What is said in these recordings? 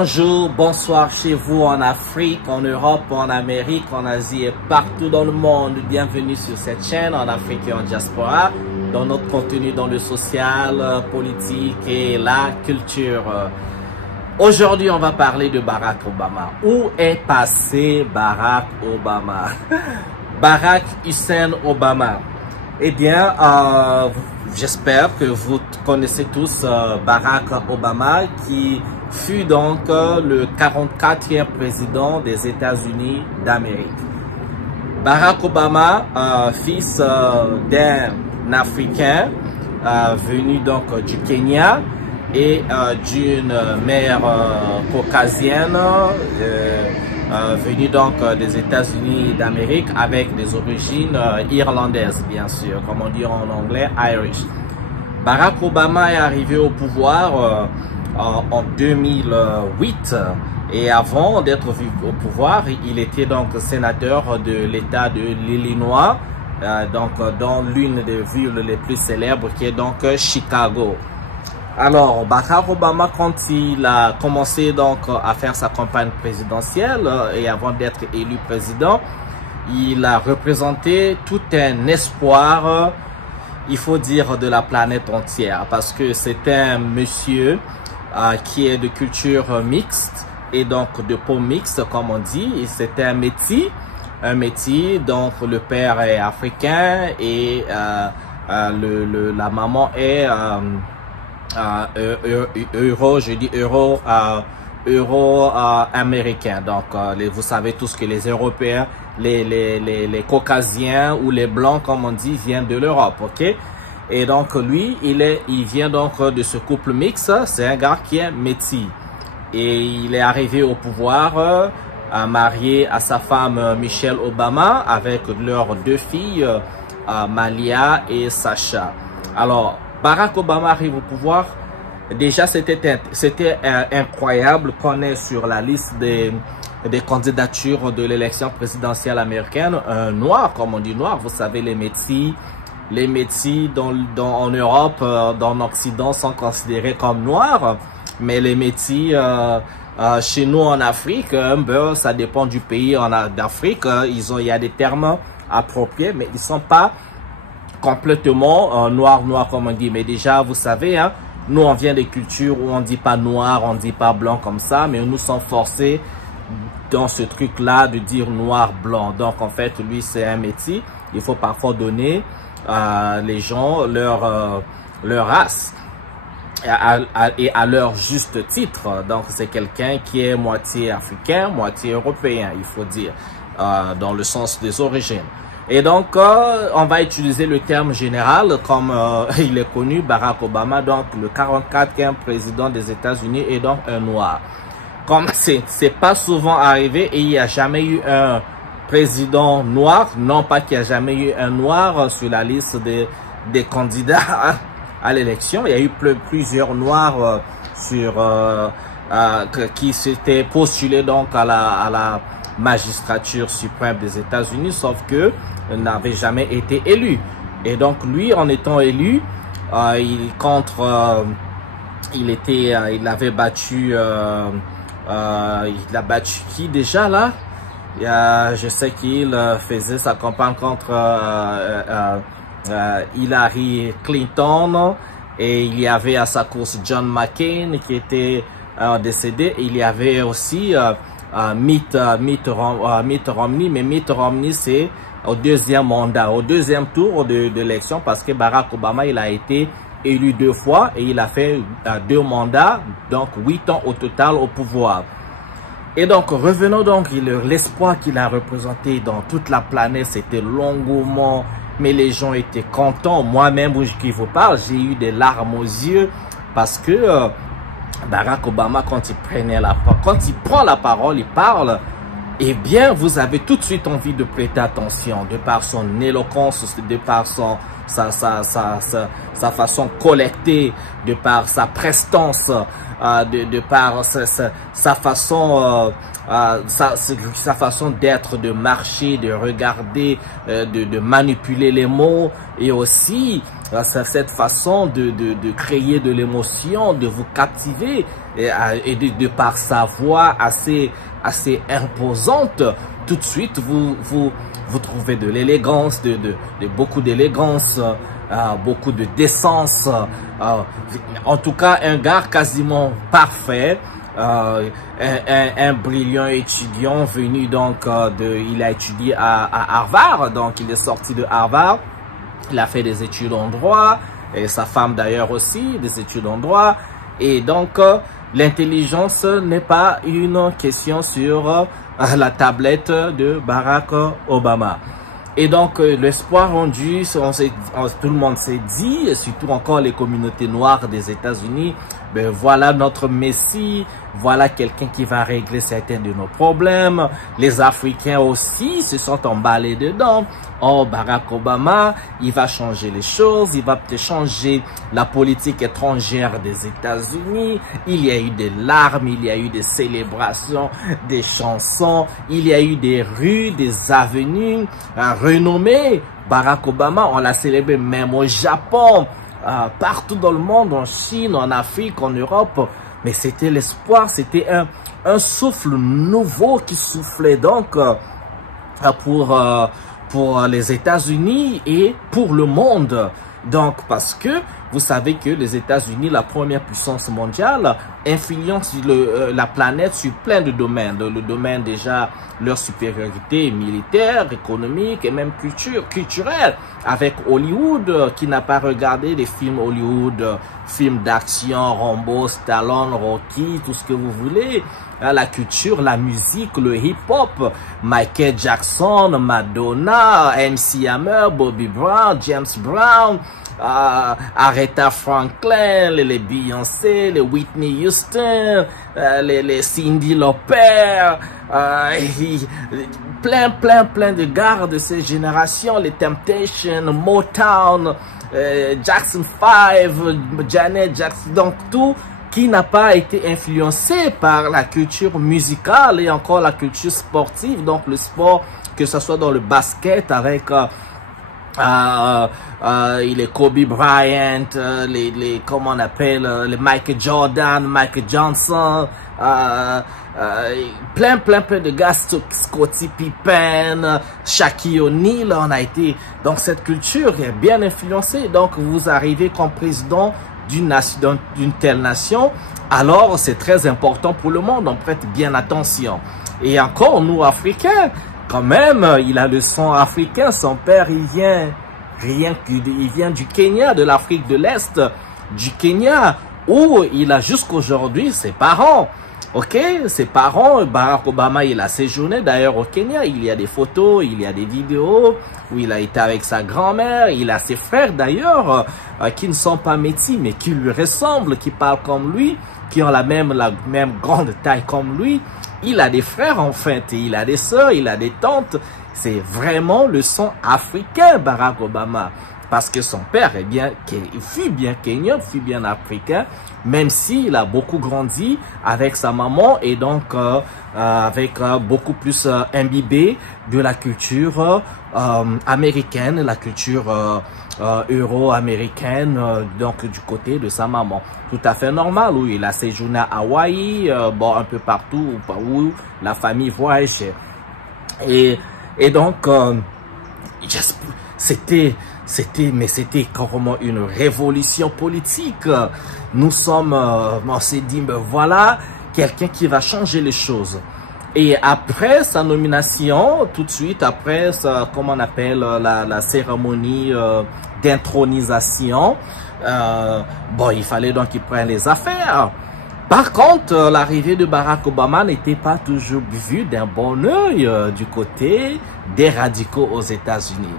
Bonjour, bonsoir chez vous en Afrique, en Europe, en Amérique, en Asie et partout dans le monde. Bienvenue sur cette chaîne en Afrique et en diaspora, dans notre contenu dans le social, politique et la culture. Aujourd'hui, on va parler de Barack Obama. Où est passé Barack Obama? Barack Hussein Obama. Eh bien, j'espère que vous connaissez tous Barack Obama, qui fut donc le 44e président des États-Unis d'Amérique. Barack Obama, fils d'un Africain venu donc du Kenya et d'une mère caucasienne venue donc des États-Unis d'Amérique avec des origines irlandaises, bien sûr, comme on dit en anglais, Irish. Barack Obama est arrivé au pouvoir en 2008 et avant d'être au pouvoir, il était donc sénateur de l'État de l'Illinois, donc dans l'une des villes les plus célèbres qui est donc Chicago. Alors, Barack Obama, quand il a commencé donc à faire sa campagne présidentielle et avant d'être élu président, il a représenté tout un espoir, il faut dire, de la planète entière, parce que c'est un monsieur qui est de culture mixte et donc de peau mixte, comme on dit. C'est un métis, donc le père est africain et la maman est euro-américain. Donc, vous savez tous que les Européens, les Caucasiens ou les Blancs, comme on dit, viennent de l'Europe, ok? Et donc, lui, il vient donc de ce couple mixte. C'est un gars qui est métis. Et il est arrivé au pouvoir, marié à sa femme Michelle Obama, avec leurs deux filles, Malia et Sacha. Alors, Barack Obama arrive au pouvoir. Déjà, c'était incroyable qu'on ait sur la liste des candidatures de l'élection présidentielle américaine un noir, comme on dit noir. Vous savez, les métis en Europe, dans l'Occident, sont considérés comme noirs. Mais les métis chez nous en Afrique, ça dépend du pays d'Afrique. Il y a des termes appropriés, mais ils sont pas complètement noir comme on dit. Mais déjà, vous savez, hein, nous on vient des cultures où on dit pas noir, on dit pas blanc comme ça, mais nous sommes forcés dans ce truc là de dire noir blanc. Donc en fait, lui c'est un métis. Il faut parfois donner les gens leur race et à leur juste titre. Donc c'est quelqu'un qui est moitié africain, moitié européen, il faut dire, dans le sens des origines. Et donc, on va utiliser le terme général comme il est connu, Barack Obama, donc le 44e président des États-Unis est donc un noir. Comme c'est pas souvent arrivé et il n'y a jamais eu un président noir, non pas qu'il n'y a jamais eu un noir sur la liste des candidats à l'élection. Il y a eu plusieurs noirs qui s'étaient postulés donc à la magistrature suprême des États-Unis, sauf que n'avait jamais été élu. Et donc lui, en étant élu, il avait battu, il a battu qui déjà là? Je sais qu'il faisait sa campagne contre Hillary Clinton, et il y avait à sa course John McCain qui était décédé. Il y avait aussi Mitt Romney, mais Mitt Romney c'est au deuxième mandat, au deuxième tour de l'élection, parce que Barack Obama il a été élu 2 fois et il a fait 2 mandats, donc 8 ans au total au pouvoir. Et donc revenons donc, l'espoir qu'il a représenté dans toute la planète, c'était l'engouement, mais les gens étaient contents. Moi-même qui vous parle, j'ai eu des larmes aux yeux parce que Barack Obama, quand il prend la parole, il parle, eh bien, vous avez tout de suite envie de prêter attention, de par son éloquence, de par sa façon collectée, de par sa prestance, de par sa façon sa façon d'être, de marcher, de regarder, de manipuler les mots, et aussi cette façon de créer de l'émotion, de vous captiver, et de par sa voix assez imposante, tout de suite vous trouvez de l'élégance, de beaucoup d'élégance, beaucoup de décence, en tout cas un gars quasiment parfait. Un brillant étudiant venu donc il a étudié à Harvard, donc il est sorti de Harvard, il a fait des études en droit, et sa femme d'ailleurs aussi, des études en droit, et donc l'intelligence n'est pas une question sur la tablette de Barack Obama. Et donc, l'espoir rendu, tout le monde s'est dit, et surtout encore les communautés noires des États-Unis, ben voilà notre Messie, voilà quelqu'un qui va régler certains de nos problèmes. Les Africains aussi se sont emballés dedans. Oh, Barack Obama, il va changer les choses, il va peut-être changer la politique étrangère des États-Unis. Il y a eu des larmes, il y a eu des célébrations, des chansons, il y a eu des rues, des avenues renommées. Barack Obama, on l'a célébré même au Japon, partout dans le monde, en Chine, en Afrique, en Europe. Mais c'était l'espoir, c'était un souffle nouveau qui soufflait donc pour les États-Unis et pour le monde. Donc, parce que vous savez que les États-Unis, la première puissance mondiale, influence la planète sur plein de domaines. Le domaine déjà, leur supériorité militaire, économique et même culturelle. Avec Hollywood, qui n'a pas regardé les films Hollywood, films d'action, Rambo, Stallone, Rocky, tout ce que vous voulez. La culture, la musique, le hip-hop, Michael Jackson, Madonna, MC Hammer, Bobby Brown, James Brown, Aretha Franklin, les Beyoncé, les Whitney Houston, les Cyndi Lauper, plein de gars de ces générations, les Temptations, Motown, Jackson 5, Janet Jackson, donc tout qui n'a pas été influencé par la culture musicale et encore la culture sportive, donc le sport, que ce soit dans le basket avec les Kobe Bryant, comment on appelle, les Michael Jordan, Michael Johnson, plein de gars, Scottie Pippen, Shaquille O'Neal, on a été, donc cette culture est bien influencée, donc vous arrivez comme président d'une telle nation, alors c'est très important pour le monde, on prête bien attention. Et encore, nous Africains, quand même, il a le sang africain, son père il vient du Kenya, de l'Afrique de l'Est, du Kenya, où il a jusqu'aujourd'hui ses parents. Ok, ses parents, Barack Obama, il a séjourné d'ailleurs au Kenya, il y a des photos, il y a des vidéos où il a été avec sa grand-mère, il a ses frères d'ailleurs, qui ne sont pas métis, mais qui lui ressemblent, qui parlent comme lui, qui ont la même grande taille comme lui. Il a des frères en fait, et il a des sœurs, il a des tantes. C'est vraiment le sang africain, Barack Obama. Parce que son père fut bien kenyan, fut bien africain, même s'il a beaucoup grandi avec sa maman et donc avec beaucoup plus imbibé de la culture américaine, la culture euro-américaine, donc du côté de sa maman. Tout à fait normal, où il a séjourné à Hawaï, bon, un peu partout où la famille voyageait. Et donc, c'était carrément une révolution politique. Nous sommes, on s'est dit, ben voilà, quelqu'un qui va changer les choses. Et après sa nomination, tout de suite après, comment on appelle la cérémonie d'intronisation, bon, il fallait donc qu'il prenne les affaires. Par contre, l'arrivée de Barack Obama n'était pas toujours vue d'un bon œil du côté des radicaux aux États-Unis.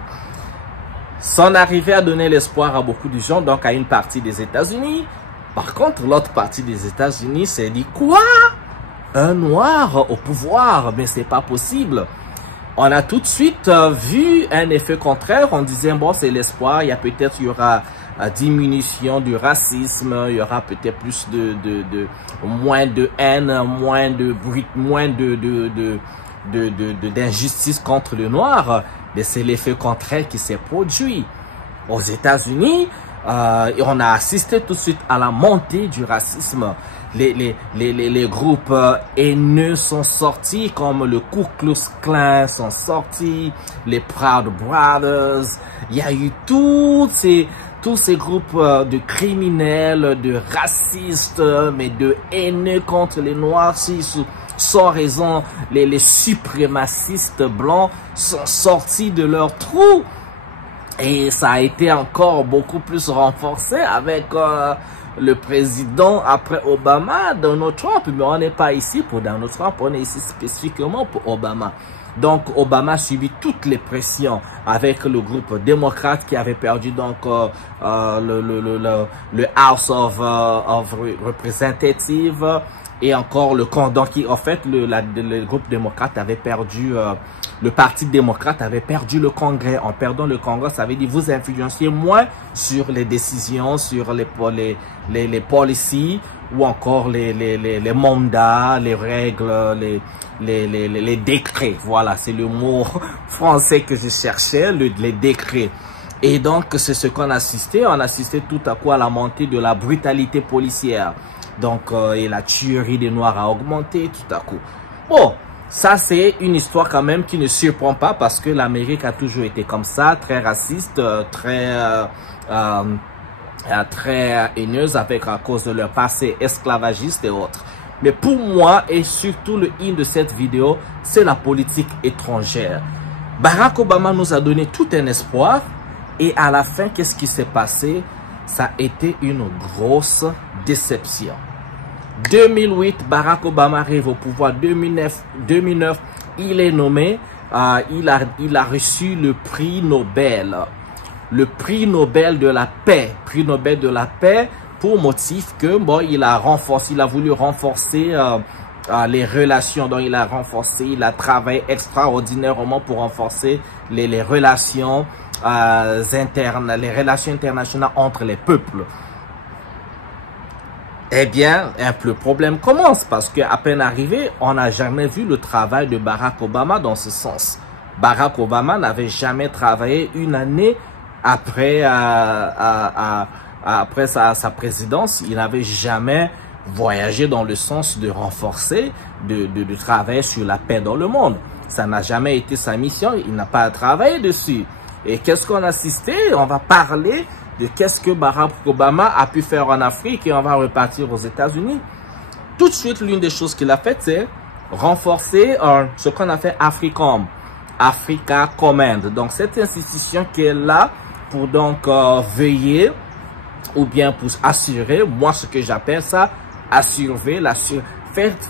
Son arrivée a donné l'espoir à beaucoup de gens, donc à une partie des États-Unis. Par contre, l'autre partie des États-Unis s'est dit, quoi? Un noir au pouvoir? Mais c'est pas possible. On a tout de suite vu un effet contraire. On disait, bon, c'est l'espoir, il y aura diminution du racisme, il y aura peut-être plus moins de haine, moins de bruit, moins d'injustice contre le noir. Mais c'est l'effet contraire qui s'est produit. Aux États-Unis, on a assisté tout de suite à la montée du racisme. Les groupes haineux sont sortis, comme le Ku Klux Klan sont sortis, les Proud Brothers. Il y a eu tous ces groupes de criminels, de racistes, mais de haineux contre les Noirs. Sans raison, les suprémacistes blancs sont sortis de leur trou. Et ça a été encore beaucoup plus renforcé avec le président après Obama, Donald Trump. Mais on n'est pas ici pour Donald Trump, on est ici spécifiquement pour Obama. Donc Obama a subi toutes les pressions avec le groupe démocrate qui avait perdu donc le House of Representatives et encore le donc en fait le groupe démocrate avait perdu le parti démocrate avait perdu le Congrès. En perdant le Congrès, ça veut dire vous influencez moins sur les décisions, sur les policies ou encore les mandats, les règles, les décrets. Voilà, c'est le mot français que je cherchais, les décrets. Et donc, c'est ce qu'on a assisté. On a assisté tout à coup à la montée de la brutalité policière. Donc, et la tuerie des Noirs a augmenté tout à coup. Bon. Ça, c'est une histoire quand même qui ne surprend pas parce que l'Amérique a toujours été comme ça, très raciste, très haineuse à cause de leur passé esclavagiste et autres. Mais pour moi, et surtout le in de cette vidéo, c'est la politique étrangère. Barack Obama nous a donné tout un espoir et à la fin, qu'est-ce qui s'est passé? Ça a été une grosse déception. 2008, Barack Obama arrive au pouvoir. 2009, il est nommé, il a reçu le prix Nobel. Le prix Nobel de la paix. Prix Nobel de la paix pour motif que, bon, il a voulu renforcer les relations. Donc, il a travaillé extraordinairement pour renforcer les relations internes, les relations internationales entre les peuples. Eh bien, le problème commence parce qu'à peine arrivé, on n'a jamais vu le travail de Barack Obama dans ce sens. Barack Obama n'avait jamais travaillé une année après sa présidence. Il n'avait jamais voyagé dans le sens de renforcer, de travailler sur la paix dans le monde. Ça n'a jamais été sa mission. Il n'a pas travaillé dessus. Et qu'est-ce qu'on a assisté? On va parler de qu'est-ce que Barack Obama a pu faire en Afrique et on va repartir aux États-Unis. Tout de suite, l'une des choses qu'il a faites, c'est renforcer ce qu'on a fait AFRICOM, Africa Command. Donc, cette institution qui est là pour donc veiller ou bien pour assurer, moi ce que j'appelle ça,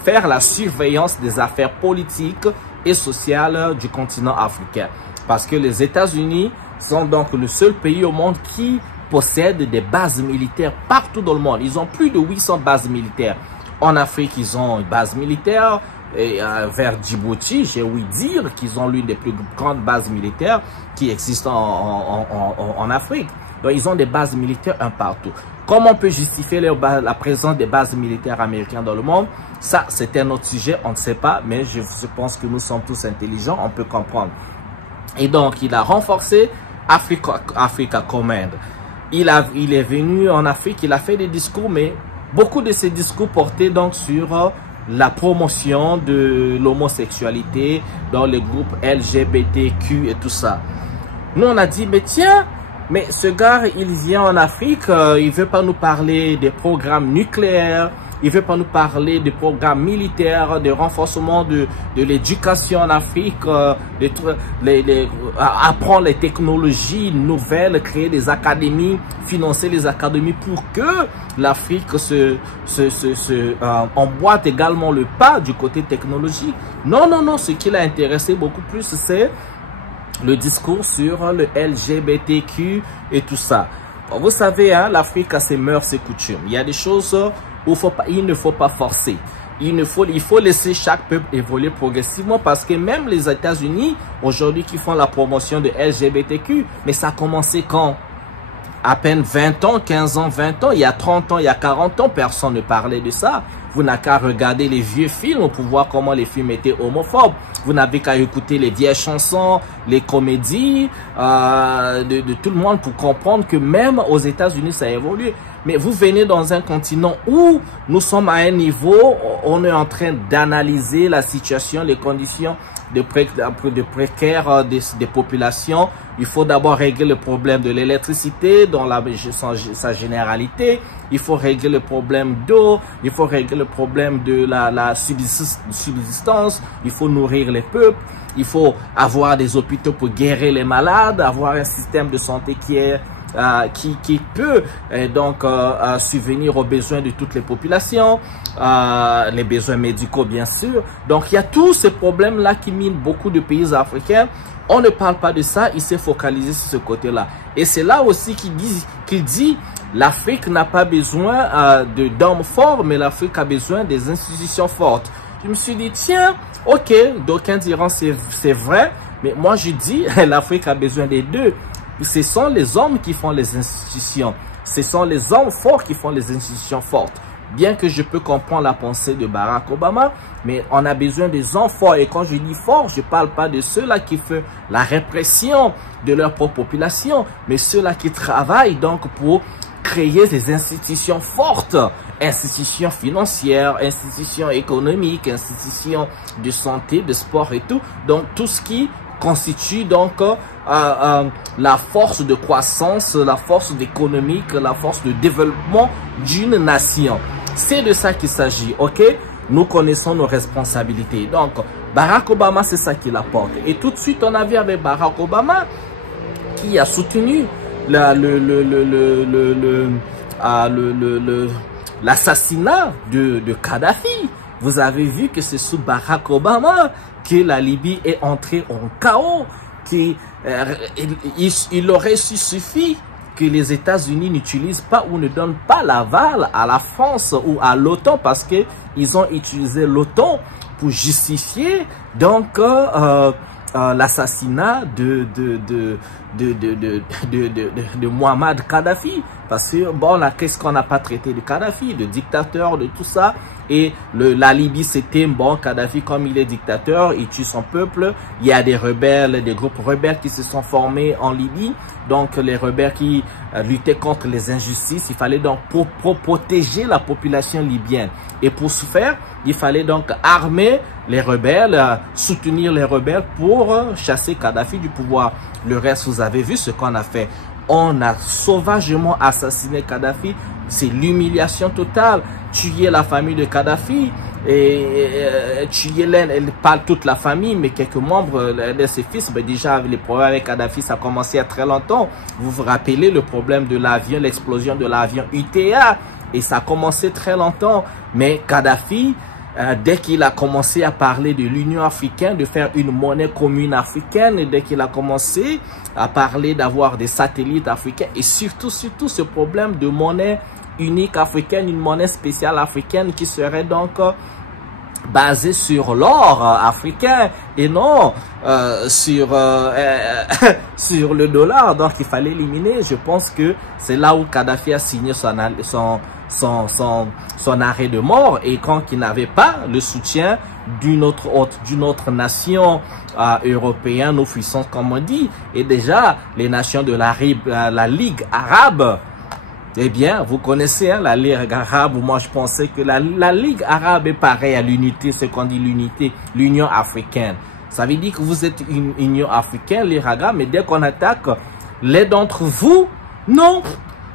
faire la surveillance des affaires politiques et sociales du continent africain. Parce que les États-Unis sont donc le seul pays au monde qui possèdent des bases militaires partout dans le monde. Ils ont plus de 800 bases militaires. En Afrique, ils ont une base militaire. Et vers Djibouti, j'ai ouï dire qu'ils ont l'une des plus grandes bases militaires qui existent en Afrique. Donc, ils ont des bases militaires un partout. Comment on peut justifier la présence des bases militaires américaines dans le monde? Ça, c'est un autre sujet, on ne sait pas, mais je pense que nous sommes tous intelligents, on peut comprendre. Et donc, il a renforcé Africa Command. Il est venu en Afrique, il a fait des discours, mais beaucoup de ces discours portaient donc sur la promotion de l'homosexualité dans les groupes LGBTQ et tout ça. Nous, on a dit, mais tiens, mais ce gars, il vient en Afrique, il veut pas nous parler des programmes nucléaires, il veut pas nous parler des programmes militaires, de renforcement de l'éducation en Afrique, apprendre les technologies nouvelles, créer des académies, financer les académies pour que l'Afrique emboîte également le pas du côté technologique. Non, non, non, ce qui l'a intéressé beaucoup plus, c'est le discours sur le LGBTQ et tout ça. Bon, vous savez, hein, l'Afrique a ses mœurs, ses coutumes. Il y a des choses où il ne faut pas forcer. Il faut laisser chaque peuple évoluer progressivement parce que même les États-Unis, aujourd'hui, qui font la promotion de LGBTQ, mais ça a commencé quand? à peine 20 ans, 15 ans, 20 ans, il y a 30 ans, il y a 40 ans, personne ne parlait de ça. Vous n'avez qu'à regarder les vieux films pour voir comment les films étaient homophobes. Vous n'avez qu'à écouter les vieilles chansons, les comédies de tout le monde pour comprendre que même aux États-Unis, ça a évolué. Mais vous venez dans un continent où nous sommes à un niveau, on est en train d'analyser la situation, les conditions de précaires des populations. Il faut d'abord régler le problème de l'électricité dans sa généralité. Il faut régler le problème d'eau. Il faut régler le problème de la subsistance. Il faut nourrir les peuples. Il faut avoir des hôpitaux pour guérir les malades, avoir un système de santé qui peut donc subvenir aux besoins de toutes les populations, les besoins médicaux bien sûr. Donc il y a tous ces problèmes-là qui minent beaucoup de pays africains. On ne parle pas de ça, il s'est focalisé sur ce côté-là. Et c'est là aussi qu'il dit l'Afrique n'a pas besoin d'hommes forts, mais l'Afrique a besoin des institutions fortes. Je me suis dit, tiens, ok, d'aucuns diront c'est vrai, mais moi je dis l'Afrique a besoin des deux. Ce sont les hommes qui font les institutions. Ce sont les hommes forts qui font les institutions fortes. Bien que je peux comprendre la pensée de Barack Obama, mais on a besoin des hommes forts. Et quand je dis forts, je ne parle pas de ceux-là qui font la répression de leur propre population, mais ceux-là qui travaillent donc pour créer des institutions fortes, institutions financières, institutions économiques, institutions de santé, de sport et tout. Donc tout ce qui constitue donc la force de croissance, la force économique, la force de développement d'une nation. C'est de ça qu'il s'agit, ok? Nous connaissons nos responsabilités. Donc, Barack Obama, c'est ça qu'il apporte. Et tout de suite, on a vu avec Barack Obama qui a soutenu l'assassinat de Kadhafi. Vous avez vu que c'est sous Barack Obama que la Libye est entrée en chaos, qu'il aurait suffi que les États-Unis n'utilisent pas ou ne donnent pas l'aval à la France ou à l'OTAN parce qu'ils ont utilisé l'OTAN pour justifier donc l'assassinat de Muammar Kadhafi. Parce que bon, là, qu'est-ce qu'on n'a pas traité de Kadhafi, de dictateur, de tout ça. Et la Libye, c'était bon, Kadhafi, comme il est dictateur, il tue son peuple. Il y a des rebelles, des groupes rebelles qui se sont formés en Libye. Donc, les rebelles qui luttaient contre les injustices. Il fallait donc pour protéger la population libyenne. Et pour ce faire, il fallait donc armer les rebelles, soutenir les rebelles pour chasser Kadhafi du pouvoir. Le reste, vous avez vu ce qu'on a fait. On a sauvagement assassiné Kadhafi. C'est l'humiliation totale. Tuer la famille de Kadhafi et tuer pas toute la famille, mais quelques membres de ses fils. Ben déjà, les problèmes avec Kadhafi, ça a commencé il y a très longtemps. Vous vous rappelez le problème de l'avion, l'explosion de l'avion UTA. Et ça a commencé très longtemps. Mais Kadhafi, dès qu'il a commencé à parler de l'Union africaine, de faire une monnaie commune africaine, et dès qu'il a commencé à parler d'avoir des satellites africains, et surtout ce problème de monnaie unique africaine, une monnaie spéciale africaine qui serait donc basée sur l'or africain et non sur le dollar. Donc il fallait éliminer. Je pense que c'est là où Kadhafi a signé son arrêt de mort, et quand il n'avait pas le soutien d'une autre nation européenne ou puissante comme on dit, et déjà les nations de la Ligue arabe, eh bien vous connaissez hein, la Ligue arabe. Moi je pensais que la Ligue arabe est pareille à l'unité, ce qu'on dit l'unité, l'Union africaine. Ça veut dire que vous êtes une Union africaine, les Ragas, mais dès qu'on attaque les d'entre vous, non.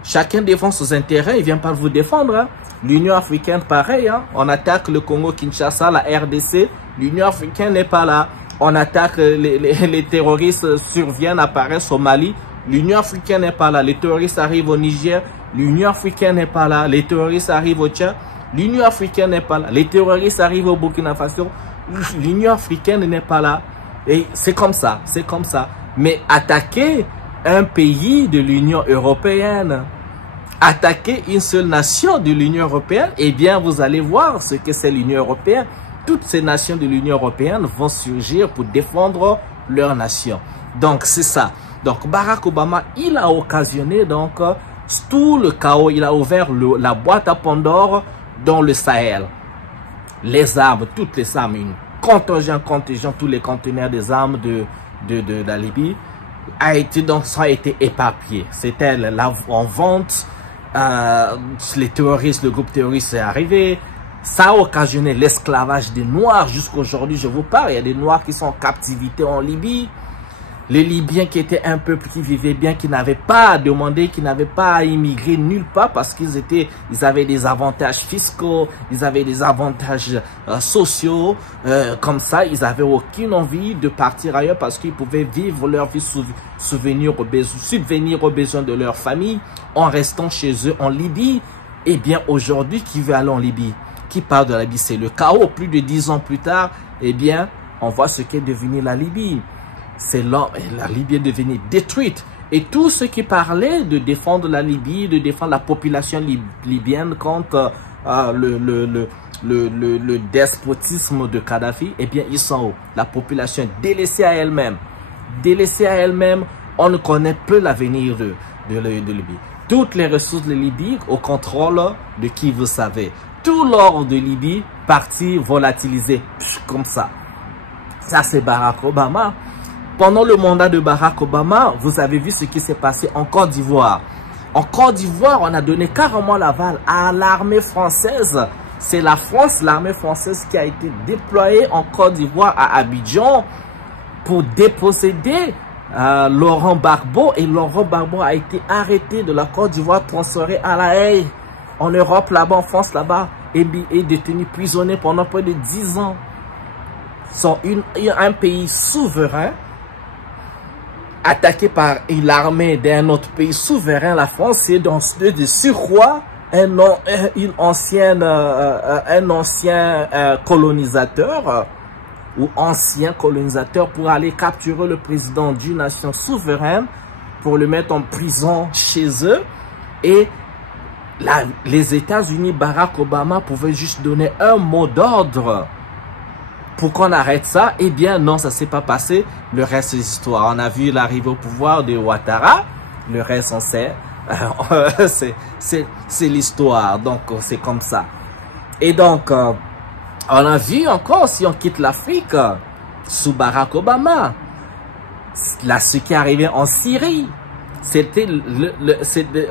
Chacun défend ses intérêts, il ne vient pas vous défendre. Hein. L'Union africaine, pareil. Hein. On attaque le Congo-Kinshasa, la RDC. L'Union africaine n'est pas là. On attaque les terroristes surviennent, apparaissent au Mali. L'Union africaine n'est pas là. Les terroristes arrivent au Niger. L'Union africaine n'est pas là. Les terroristes arrivent au Tchad. L'Union africaine n'est pas là. Les terroristes arrivent au Burkina Faso. L'Union africaine n'est pas là. Et c'est comme ça. C'est comme ça. Mais attaquer un pays de l'Union européenne, attaquer une seule nation de l'Union européenne, eh bien vous allez voir ce que c'est l'Union européenne. Toutes ces nations de l'Union européenne vont surgir pour défendre leur nation. Donc c'est ça. Donc Barack Obama, il a occasionné donc tout le chaos. Il a ouvert la boîte à Pandore dans le Sahel. Les armes, toutes les armes, une contingent, tous les conteneurs des armes de la Libye ça a été éparpillé. C'était en vente. Les terroristes, le groupe terroriste est arrivé. Ça a occasionné l'esclavage des Noirs. Jusqu'à aujourd'hui, je vous parle, il y a des Noirs qui sont en captivité en Libye. Les Libyens qui étaient un peuple qui vivait bien, qui n'avaient pas à demander, qui n'avaient pas à immigrer nulle part parce qu'ils avaient des avantages fiscaux, ils avaient des avantages sociaux. Comme ça, ils n'avaient aucune envie de partir ailleurs parce qu'ils pouvaient vivre leur vie, subvenir aux besoins de leur famille en restant chez eux en Libye. Eh bien, aujourd'hui, qui veut aller en Libye? Qui parle de la Libye? C'est le chaos. Plus de 10 ans plus tard, eh bien, on voit ce qu'est devenu la Libye. La Libye est devenue détruite. Et tous ceux qui parlaient de défendre la Libye, de défendre la population libyenne contre le despotisme de Kadhafi, eh bien, ils sont où? La population est délaissée à elle-même. Délaissée à elle-même, on ne connaît peu l'avenir de Libye. Toutes les ressources de Libye au contrôle de qui vous savez. Tout l'or de Libye parti volatilisé, comme ça. Ça, c'est Barack Obama. Pendant le mandat de Barack Obama, vous avez vu ce qui s'est passé en Côte d'Ivoire. En Côte d'Ivoire, on a donné carrément l'aval à l'armée française. C'est la France, l'armée française qui a été déployée en Côte d'Ivoire à Abidjan pour déposséder Laurent Gbagbo. Et Laurent Gbagbo a été arrêté de la Côte d'Ivoire, transféré à La Haye, en Europe, là-bas, en France, là-bas, et détenu prisonnier pendant près de 10 ans. Sont un pays souverain, attaqué par l'armée d'un autre pays souverain, la France, c'est de surcroît un ancien colonisateur ou ancien colonisateur pour aller capturer le président d'une nation souveraine pour le mettre en prison chez eux. Et les États-Unis, Barack Obama pouvait juste donner un mot d'ordre pour qu'on arrête ça. Eh bien non, ça ne s'est pas passé. Le reste c'est l'histoire. On a vu l'arrivée au pouvoir de Ouattara. Le reste on sait. C'est l'histoire. Donc c'est comme ça. Et donc on a vu encore, si on quitte l'Afrique, sous Barack Obama, là ce qui est arrivé en Syrie, c'était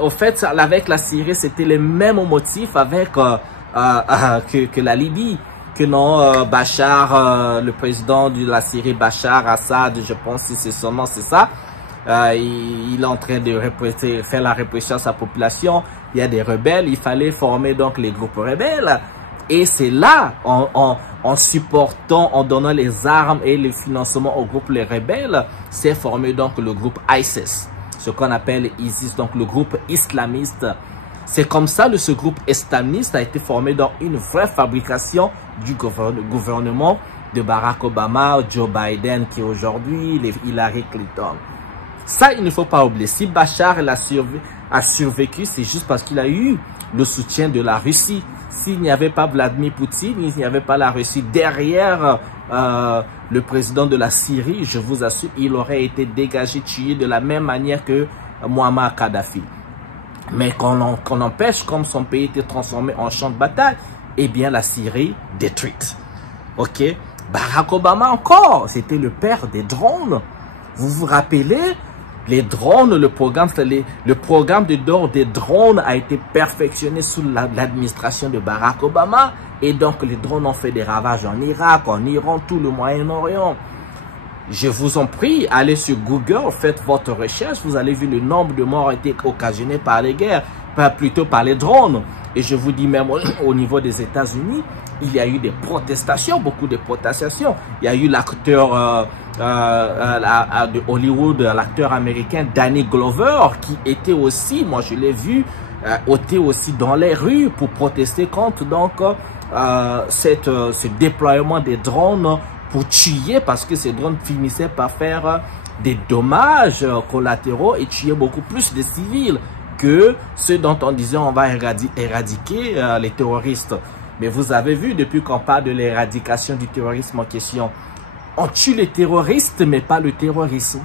au fait avec la Syrie, c'était les mêmes motifs avec que la Libye. Que non, Bachar, le président de la Syrie, Bachar Assad, je pense que c'est son nom, c'est ça. Il est en train de faire la répression à sa population. Il y a des rebelles, il fallait former donc les groupes rebelles. Et c'est là, en supportant, en donnant les armes et le financement aux groupes les rebelles, c'est formé donc le groupe ISIS, ce qu'on appelle ISIS, donc le groupe islamiste. C'est comme ça que ce groupe islamiste a été formé dans une vraie fabrication du gouvernement de Barack Obama, Joe Biden qui est aujourd'hui, Hillary Clinton. Ça, il ne faut pas oublier. Si Bachar a survécu, c'est juste parce qu'il a eu le soutien de la Russie. S'il n'y avait pas Vladimir Poutine, il n'y avait pas la Russie derrière le président de la Syrie, je vous assure, il aurait été dégagé, tué de la même manière que Muammar Kadhafi. Mais qu'on empêche, comme son pays était transformé en champ de bataille, eh bien la Syrie détruite. Ok, Barack Obama encore, c'était le père des drones. Vous vous rappelez, les drones, le programme des drones a été perfectionné sous l'administration de Barack Obama. Et donc les drones ont fait des ravages en Irak, en Iran, tout le Moyen-Orient. Je vous en prie, allez sur Google, faites votre recherche, vous allez voir le nombre de morts a été occasionné par les guerres, plutôt par les drones. Et je vous dis même au niveau des États-Unis, il y a eu des protestations, beaucoup de protestations. Il y a eu l'acteur de Hollywood, l'acteur américain Danny Glover, qui était aussi, moi je l'ai vu, était aussi dans les rues pour protester contre donc ce déploiement des drones pour tuer, parce que ces drones finissaient par faire des dommages collatéraux et tuer beaucoup plus de civils que ceux dont on disait on va éradiquer les terroristes. Mais vous avez vu, depuis qu'on parle de l'éradication du terrorisme en question, on tue les terroristes mais pas le terrorisme.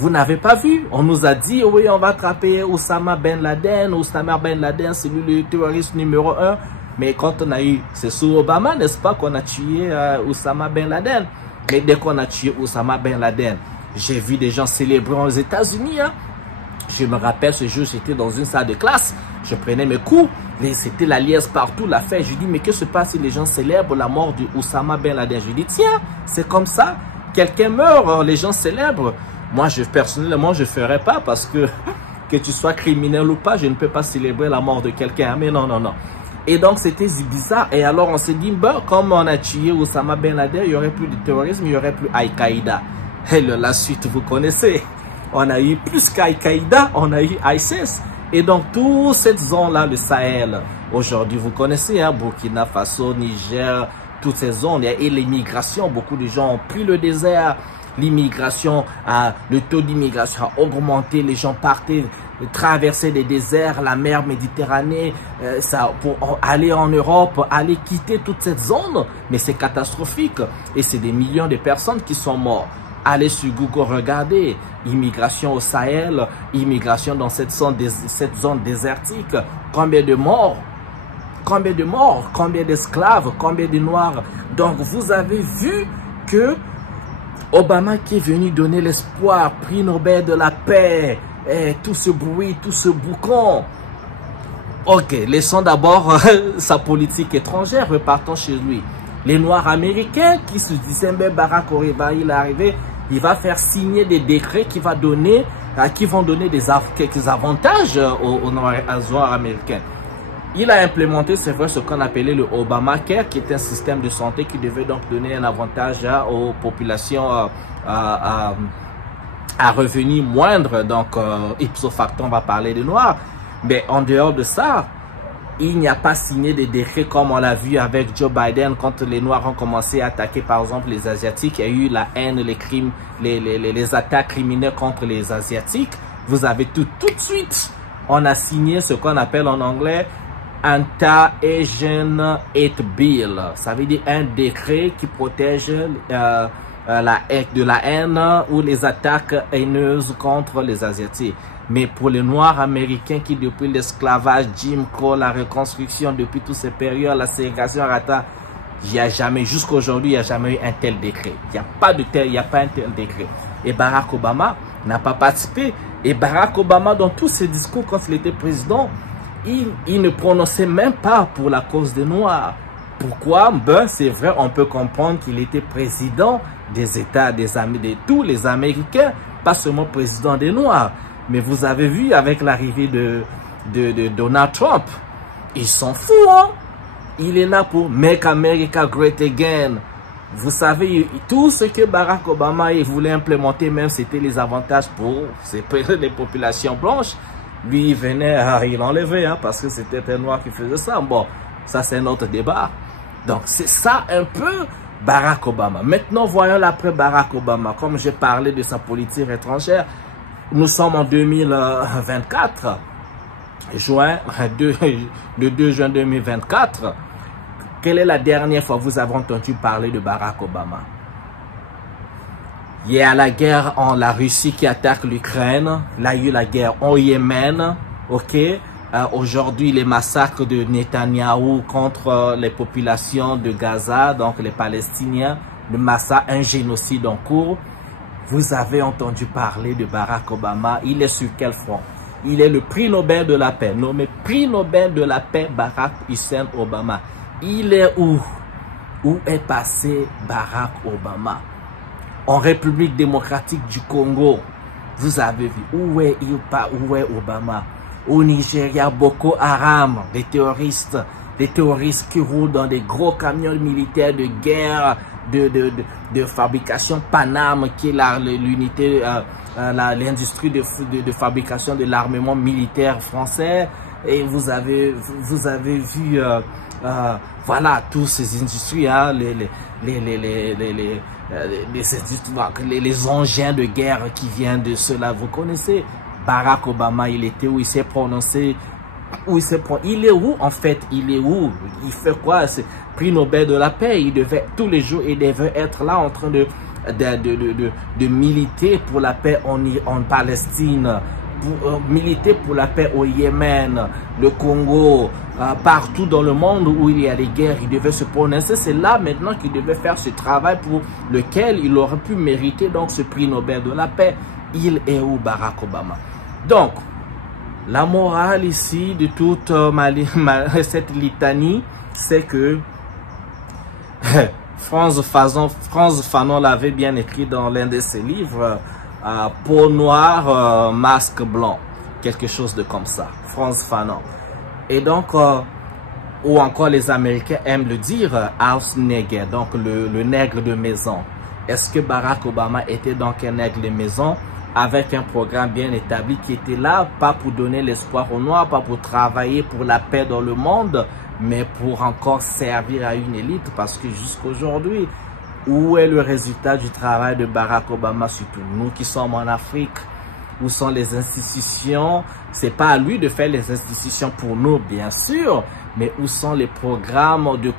Vous n'avez pas vu. On nous a dit, oui, on va attraper Oussama Ben Laden. Oussama Ben Laden, c'est lui le terroriste numéro 1. Mais quand on a eu, c'est sous Obama, n'est-ce pas, qu'on a tué Oussama Ben Laden. Mais dès qu'on a tué Oussama Ben Laden, j'ai vu des gens célébrer aux États-Unis. Hein. Je me rappelle ce jour, j'étais dans une salle de classe. Je prenais mes cours. C'était la liesse partout, la fête. Je dis, mais que se passe si les gens célèbrent la mort de Oussama Ben Laden? Je dis, tiens, c'est comme ça. Quelqu'un meurt, les gens célèbrent. Moi, personnellement, je ne ferais pas parce que tu sois criminel ou pas, je ne peux pas célébrer la mort de quelqu'un. Mais non, non, non. Et donc, c'était bizarre. Et alors, on s'est dit, bah, comme on a tué Oussama Ben Laden, il n'y aurait plus de terrorisme, il n'y aurait plus Al-Qaïda. Et la suite, vous connaissez. On a eu plus qu'Al-Qaïda, on a eu ISIS. Et donc, toute cette zone-là, le Sahel, aujourd'hui, vous connaissez, hein, Burkina Faso, Niger, toutes ces zones. Et l'immigration, beaucoup de gens ont pris le désert. L'immigration, le taux d'immigration a augmenté, les gens partaient traverser des déserts, la mer Méditerranée, pour aller en Europe, aller quitter toute cette zone. Mais c'est catastrophique et c'est des millions de personnes qui sont mortes. Allez sur Google, regardez, immigration au Sahel, immigration dans cette zone désertique, combien de morts? Combien de morts? Combien d'esclaves? Combien de noirs? Donc vous avez vu que Obama qui est venu donner l'espoir, prix Nobel de la paix, tout ce bruit, tout ce boucan. Ok, laissons d'abord sa politique étrangère, repartons chez lui. Les Noirs américains qui se disaient, mais Barack Obama, il est arrivé, il va faire signer des décrets qui vont donner quelques avantages aux Noirs américains. Il a implémenté, c'est vrai, ce qu'on appelait le Obamacare, qui est un système de santé qui devait donc donner un avantage aux populations à revenus moindres. Donc, ipso facto, on va parler des Noirs. Mais en dehors de ça, il n'y a pas signé des décrets comme on l'a vu avec Joe Biden quand les Noirs ont commencé à attaquer, par exemple, les Asiatiques. Il y a eu la haine, les crimes, les attaques criminelles contre les Asiatiques. Vous avez tout de suite, on a signé ce qu'on appelle en anglais Anti-Asian Hate Bill. Ça veut dire un décret qui protège de la haine ou les attaques haineuses contre les Asiatiques. Mais pour les Noirs américains qui, depuis l'esclavage, Jim Crow, la reconstruction, depuis toutes ces périodes, la ségrégation rata, il n'y a jamais, jusqu'à aujourd'hui, il n'y a jamais eu un tel décret. Il n'y a pas un tel décret. Et Barack Obama n'a pas participé. Et Barack Obama, dans tous ses discours quand il était président, il ne prononçait même pas pour la cause des Noirs. Pourquoi? Ben, c'est vrai, on peut comprendre qu'il était président des États, de tous les Américains, pas seulement président des Noirs. Mais vous avez vu avec l'arrivée de Donald Trump, ils s'en foutent, hein? Il est là pour Make America Great Again. Vous savez, tout ce que Barack Obama voulait implémenter, même c'était les avantages pour les populations blanches. Lui, il venait, il enlevait, hein, parce que c'était un noir qui faisait ça. Bon, ça c'est un autre débat. Donc, c'est ça un peu Barack Obama. Maintenant, voyons l'après Barack Obama. Comme j'ai parlé de sa politique étrangère, nous sommes en 2024, le 2 juin 2024. Quelle est la dernière fois que vous avez entendu parler de Barack Obama? Il y a la guerre en la Russie qui attaque l'Ukraine. Là, il y a eu la guerre au Yémen. Ok. Aujourd'hui, les massacres de Netanyahou contre les populations de Gaza, donc les Palestiniens, le massacre, un génocide en cours. Vous avez entendu parler de Barack Obama. Il est sur quel front? Il est le prix Nobel de la paix. Nommé prix Nobel de la paix Barack Hussein Obama. Il est où? Où est passé Barack Obama? En République démocratique du Congo, vous avez vu où est Obama? Au Nigeria, Boko Haram, des terroristes qui roulent dans des gros camions militaires de guerre, de fabrication Panam, qui est l'unité, l'industrie de fabrication de l'armement militaire français. Et vous avez vu, voilà, tous ces industries, hein, les engins de guerre qui viennent de cela. Vous connaissez Barack Obama, il était où? Il s'est prononcé. Il est où en fait? Il est où? Il fait quoi? C'est prix Nobel de la paix. Il devait tous les jours, il devait être là en train de militer pour la paix en Palestine, pour militer pour la paix au Yémen, le Congo, partout dans le monde où il y a des guerres, il devait se prononcer. C'est là maintenant qu'il devait faire ce travail pour lequel il aurait pu mériter donc ce prix Nobel de la paix. Il est où Barack Obama? Donc, la morale ici de toute cette litanie, c'est que Frantz Fanon l'avait bien écrit dans l'un de ses livres, peau noire, masque blanc, quelque chose de comme ça, Frantz Fanon. Et donc, ou encore les Américains aiment le dire, house nigger, donc le nègre de maison. Est-ce que Barack Obama était donc un nègre de maison avec un programme bien établi qui était là, pas pour donner l'espoir aux Noirs, pas pour travailler pour la paix dans le monde, mais pour encore servir à une élite? Parce que jusqu'aujourd'hui, où est le résultat du travail de Barack Obama, surtout nous qui sommes en Afrique? Où sont les institutions? C'est pas à lui de faire les institutions pour nous, bien sûr, mais où sont les programmes de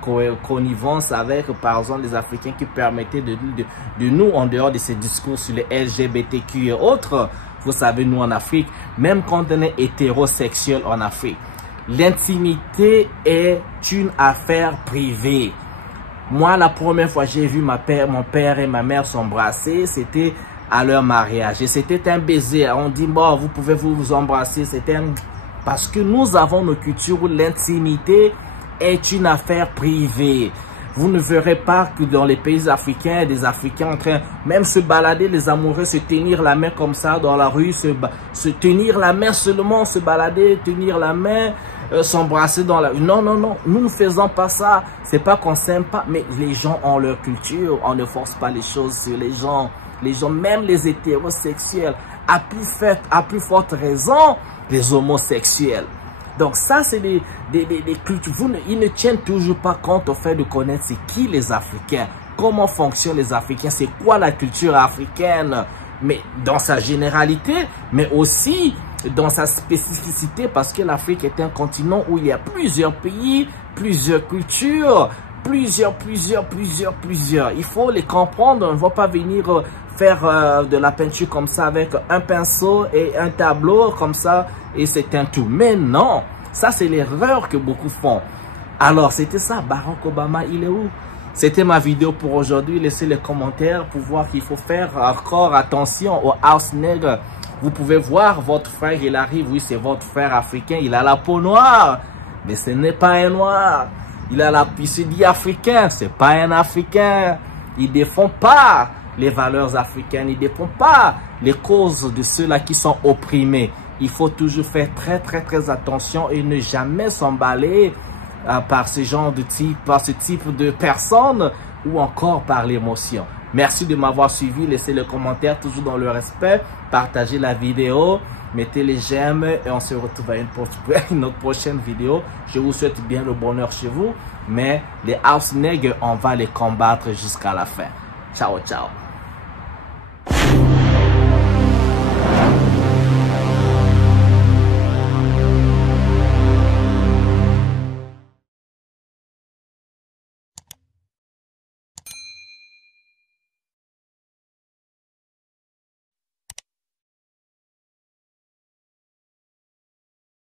connivence avec, par exemple, les Africains qui permettaient de nous, en dehors de ces discours sur les LGBTQ et autres? Vous savez, nous en Afrique, même quand on est hétérosexuel en Afrique, l'intimité est une affaire privée. Moi, la première fois que j'ai vu mon père et ma mère s'embrasser, c'était à leur mariage. Et c'était un baiser. On dit, bon, vous pouvez vous embrasser. C'était parce que nous avons nos cultures où l'intimité est une affaire privée. Vous ne verrez pas que dans les pays africains, des Africains en train même se balader, les amoureux, se tenir la main comme ça dans la rue, se tenir la main seulement, se balader, tenir la main, s'embrasser dans la rue. Non, non, non, nous ne faisons pas ça. C'est pas qu'on s'aime pas, mais les gens ont leur culture. On ne force pas les choses sur les gens. Les gens, même les hétérosexuels, à plus forte raison, les homosexuels. Donc ça, c'est des cultures. Ils ne tiennent toujours pas compte au fait de connaître c'est qui les Africains, comment fonctionnent les Africains, c'est quoi la culture africaine, mais dans sa généralité, mais aussi dans sa spécificité, parce que l'Afrique est un continent où il y a plusieurs pays, plusieurs cultures, plusieurs. Il faut les comprendre. On ne va pas venir faire de la peinture comme ça avec un pinceau et un tableau comme ça et c'est un tout. Mais non, ça c'est l'erreur que beaucoup font. Alors c'était ça, Barack Obama, il est où? C'était ma vidéo pour aujourd'hui. Laissez les commentaires pour voir qu'il faut faire encore attention au house nègre. Vous pouvez voir votre frère, il arrive, oui c'est votre frère africain, il a la peau noire, mais ce n'est pas un noir. Il se dit africain, c'est pas un africain. Il ne défend pas les valeurs africaines, il ne défend pas les causes de ceux-là qui sont opprimés. Il faut toujours faire très attention et ne jamais s'emballer par ce genre de type, par ce type de personnes ou encore par l'émotion. Merci de m'avoir suivi, laissez le commentaire toujours dans le respect, partagez la vidéo, mettez les j'aime et on se retrouve à une autre prochaine vidéo. Je vous souhaite bien le bonheur chez vous, mais les house nègres, on va les combattre jusqu'à la fin. Ciao, ciao.